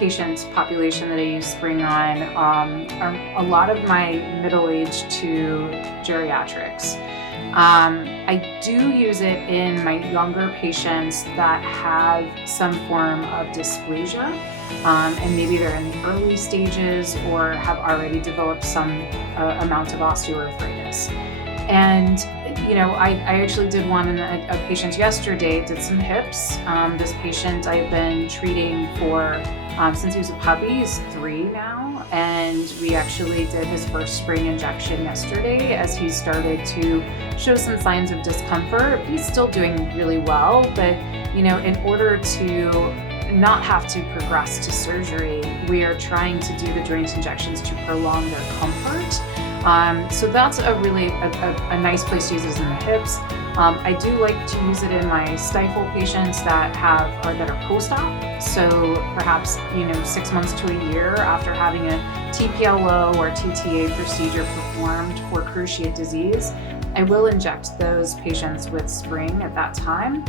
patient population that I use Spryng on are a lot of my middle-aged to geriatrics. I do use it in my younger patients that have some form of dysplasia, and maybe they're in the early stages or have already developed some amount of osteoarthritis. And I actually did one in a patient yesterday, did some hips. This patient I've been treating for since he was a puppy. He's 3 now, and we actually did his first Spryng injection yesterday as he started to show some signs of discomfort. He's still doing really well, but in order to not have to progress to surgery, we are trying to do the joint injections to prolong their comfort. So that's a really a nice place to use it in the hips. I do like to use it in my stifle patients that are post-op. So perhaps 6 months to a year after having a TPLO or TTA procedure performed for cruciate disease, I will inject those patients with Spryng at that time.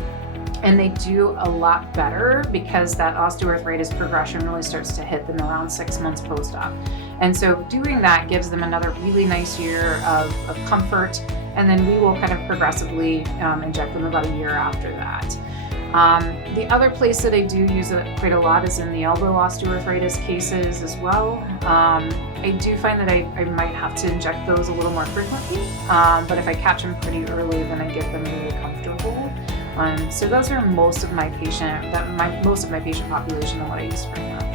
And they do a lot better because that osteoarthritis progression really starts to hit them around 6 months post-op. And so doing that gives them another really nice year of comfort, and then we will kind of progressively inject them about a year after that. The other place that I do use it quite a lot is in the elbow osteoarthritis cases as well. I do find that I might have to inject those a little more frequently, but if I catch them pretty early, then I get them really comfortable. So those are most of my patient population and what I use Spryng for.